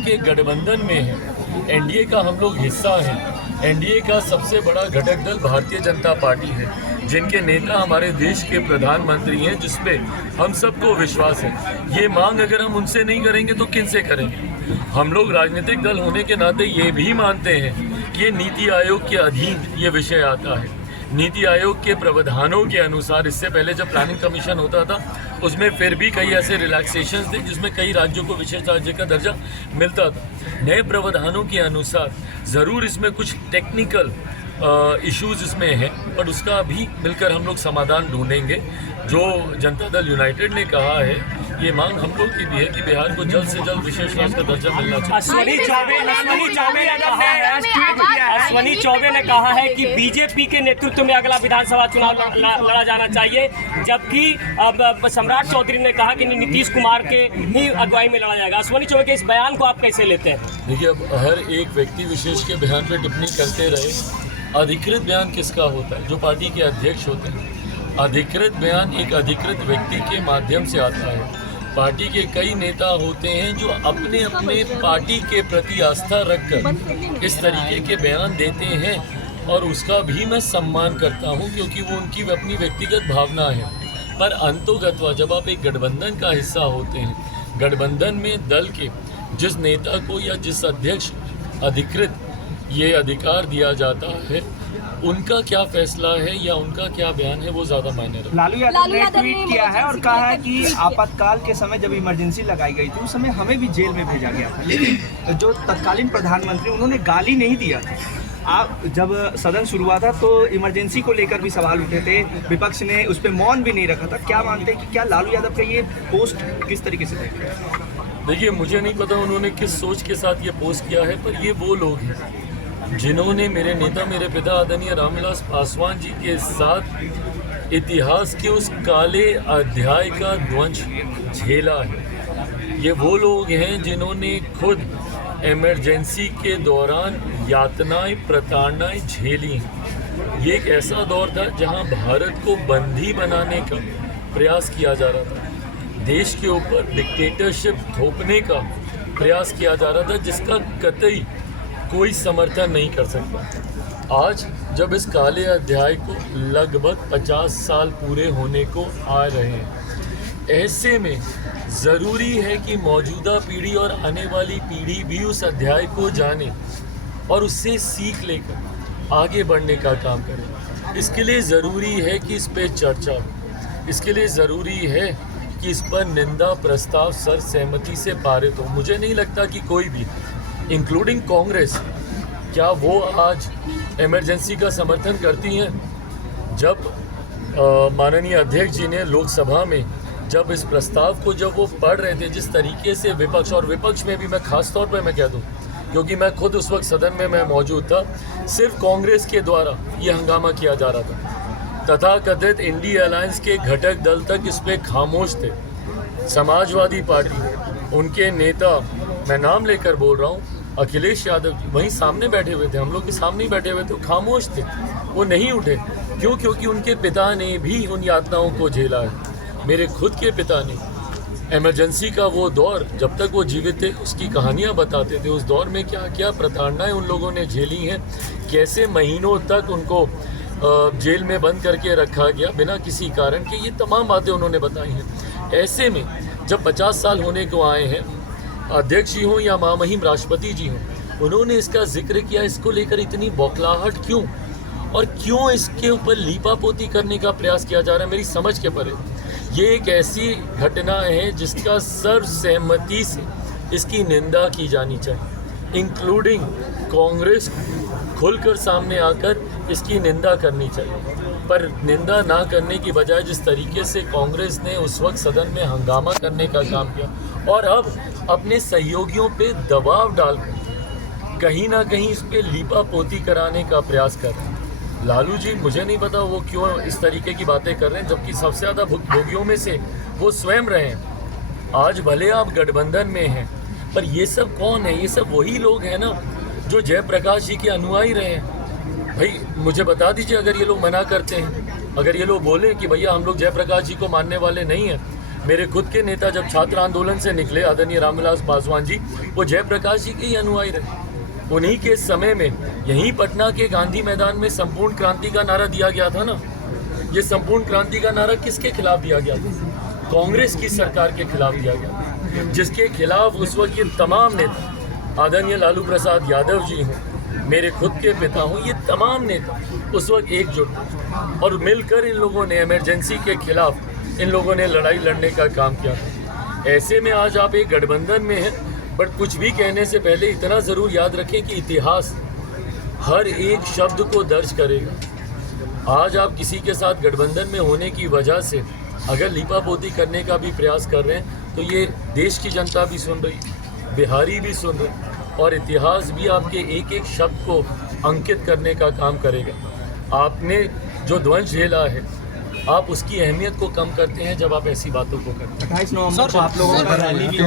के गठबंधन में हैं, एनडीए का हम लोग हिस्सा हैं। एनडीए का सबसे बड़ा घटक दल भारतीय जनता पार्टी है, जिनके नेता हमारे देश के प्रधानमंत्री हैं, जिसपे हम सबको विश्वास है। ये मांग अगर हम उनसे नहीं करेंगे तो किन से करेंगे? हम लोग राजनीतिक दल होने के नाते ये भी मानते हैं कि ये नीति आयोग के अधीन ये विषय आता है। नीति आयोग के प्रावधानों के अनुसार इससे पहले जब प्लानिंग कमीशन होता था उसमें फिर भी कई ऐसे रिलैक्सेशंस थे जिसमें कई राज्यों को विशेष राज्य का दर्जा मिलता था। नए प्रावधानों के अनुसार ज़रूर इसमें कुछ टेक्निकल इश्यूज इसमें हैं, पर उसका भी मिलकर हम लोग समाधान ढूंढेंगे। जो जनता दल यूनाइटेड ने कहा है, ये मांग हम लोग की भी है कि बिहार को जल्द से जल्द विशेष राज्य का दर्जा मिलना चाहिए। अश्विनी चौबे ने कहा है कि बीजेपी के नेतृत्व में अगला विधानसभा चुनाव लड़ा जाना चाहिए, जबकि सम्राट चौधरी ने कहा कि नीतीश कुमार के ही अगुवाई में लड़ा जाएगा। अश्विनी चौबे के इस बयान को आप कैसे लेते हैं? देखिए, अब हर एक व्यक्ति विशेष के बयान पर टिप्पणी करते रहे। अधिकृत बयान किसका होता है? जो पार्टी के अध्यक्ष होते हैं। अधिकृत बयान एक अधिकृत व्यक्ति के माध्यम से आता है। पार्टी के कई नेता होते हैं जो अपने अपने पार्टी के प्रति आस्था रखकर इस तरीके के बयान देते हैं, और उसका भी मैं सम्मान करता हूं, क्योंकि वो उनकी अपनी व्यक्तिगत भावना है। पर अंतोगत्वा जब आप एक गठबंधन का हिस्सा होते हैं, गठबंधन में दल के जिस नेता को या जिस अध्यक्ष अधिकृत ये अधिकार दिया जाता है, उनका क्या फैसला है या उनका क्या बयान है वो ज़्यादा मायने रखता है। लालू यादव ने ट्वीट किया है और कहा है कि आपातकाल के समय जब इमरजेंसी लगाई गई थी उस समय हमें भी जेल में भेजा गया था, लेकिन जो तत्कालीन प्रधानमंत्री उन्होंने गाली नहीं दिया था। आप जब सदन शुरू हुआ था तो इमरजेंसी को लेकर भी सवाल उठे थे, विपक्ष ने उस पर मौन भी नहीं रखा था। क्या मानते हैं कि क्या लालू यादव का ये पोस्ट किस तरीके से देख रहे हैं? देखिए, मुझे नहीं पता उन्होंने किस सोच के साथ ये पोस्ट किया है, पर ये वो लोग हैं जिन्होंने मेरे नेता, मेरे पिता आदरणीय रामविलास पासवान जी के साथ इतिहास के उस काले अध्याय का ध्वंस झेला है। ये वो लोग हैं जिन्होंने खुद इमरजेंसी के दौरान यातनाएं, प्रताड़नाएं झेली हैं। ये एक ऐसा दौर था जहां भारत को बंदी बनाने का प्रयास किया जा रहा था, देश के ऊपर डिक्टेटरशिप थोपने का प्रयास किया जा रहा था, जिसका कतई कोई समर्थन नहीं कर सकता। आज जब इस काले अध्याय को लगभग 50 साल पूरे होने को आ रहे हैं, ऐसे में ज़रूरी है कि मौजूदा पीढ़ी और आने वाली पीढ़ी भी उस अध्याय को जाने और उससे सीख लेकर आगे बढ़ने का काम करे। इसके लिए ज़रूरी है कि इस पर चर्चा हो, इसके लिए ज़रूरी है कि इस पर निंदा प्रस्ताव सर्वसहमति से पारित हो। मुझे नहीं लगता कि कोई भी, इंक्लूडिंग कांग्रेस, क्या वो आज इमरजेंसी का समर्थन करती हैं? जब माननीय अध्यक्ष जी ने लोकसभा में जब इस प्रस्ताव को जब वो पढ़ रहे थे, जिस तरीके से विपक्ष, और विपक्ष में भी मैं खास तौर पर मैं कह दूं क्योंकि मैं खुद उस वक्त सदन में मैं मौजूद था, सिर्फ कांग्रेस के द्वारा ये हंगामा किया जा रहा था। तथाकथित इंडिया अलायंस के घटक दल तक इस पर खामोश थे। समाजवादी पार्टी, उनके नेता, मैं नाम लेकर बोल रहा हूँ, अखिलेश यादव वहीं सामने बैठे हुए थे, हम लोग के सामने ही बैठे हुए थे, खामोश थे, वो नहीं उठे। क्यों? क्योंकि उनके पिता ने भी उन यातनाओं को झेला है। मेरे खुद के पिता ने इमरजेंसी का वो दौर, जब तक वो जीवित थे, उसकी कहानियाँ बताते थे। उस दौर में क्या क्या प्रताड़नाएं उन लोगों ने झेली हैं, कैसे महीनों तक उनको जेल में बंद करके रखा गया बिना किसी कारण के, ये तमाम बातें उन्होंने बताई हैं। ऐसे में जब 50 साल होने को आए हैं, अध्यक्ष जी हों या महामहिम राष्ट्रपति जी हों, उन्होंने इसका जिक्र किया। इसको लेकर इतनी बौखलाहट क्यों, और क्यों इसके ऊपर लीपापोती करने का प्रयास किया जा रहा है, मेरी समझ के परे। ये एक ऐसी घटना है जिसका सर्वसहमति से इसकी निंदा की जानी चाहिए, इंक्लूडिंग कांग्रेस खुलकर सामने आकर इसकी निंदा करनी चाहिए। पर निंदा ना करने की बजाय जिस तरीके से कांग्रेस ने उस वक्त सदन में हंगामा करने का काम किया, और अब अपने सहयोगियों पे दबाव डालकर कहीं ना कहीं इस पे लीपापोती कराने का प्रयास कर रहे हैं। लालू जी, मुझे नहीं पता वो क्यों इस तरीके की बातें कर रहे हैं, जबकि सबसे ज़्यादा भुक्तभोगियों में से वो स्वयं रहे हैं। आज भले आप गठबंधन में हैं, पर ये सब कौन है? ये सब वही लोग हैं ना जो जयप्रकाश जी के अनुयायी रहे हैं। भाई मुझे बता दीजिए, अगर ये लोग मना करते हैं, अगर ये लोग बोले कि भैया हम लोग जयप्रकाश जी को मानने वाले नहीं हैं, मेरे खुद के नेता जब छात्र आंदोलन से निकले, आदरणीय रामविलास पासवान जी, वो जयप्रकाश जी के ही अनुयायी रहे। उन्हीं के समय में यहीं पटना के गांधी मैदान में संपूर्ण क्रांति का नारा दिया गया था ना। ये संपूर्ण क्रांति का नारा किसके खिलाफ दिया गया था? कांग्रेस की सरकार के खिलाफ दिया गया, जिसके खिलाफ उस वक्त ये तमाम नेता, आदरणीय लालू प्रसाद यादव जी हों, मेरे खुद के पिता हों, ये तमाम नेता उस वक्त एकजुट थे और मिलकर इन लोगों ने इमरजेंसी के खिलाफ इन लोगों ने लड़ाई लड़ने का काम किया था। ऐसे में आज आप एक गठबंधन में हैं, बट कुछ भी कहने से पहले इतना ज़रूर याद रखें कि इतिहास हर एक शब्द को दर्ज करेगा। आज आप किसी के साथ गठबंधन में होने की वजह से अगर लीपापोती करने का भी प्रयास कर रहे हैं तो ये देश की जनता भी सुन रही, बिहारी भी सुन रहे और इतिहास भी आपके एक एक शब्द को अंकित करने का काम करेगा। आपने जो ध्वंस झेला है, आप उसकी अहमियत को कम करते हैं जब आप ऐसी बातों को करते हैं। 28 नवंबर को आप लोगों का रैली भी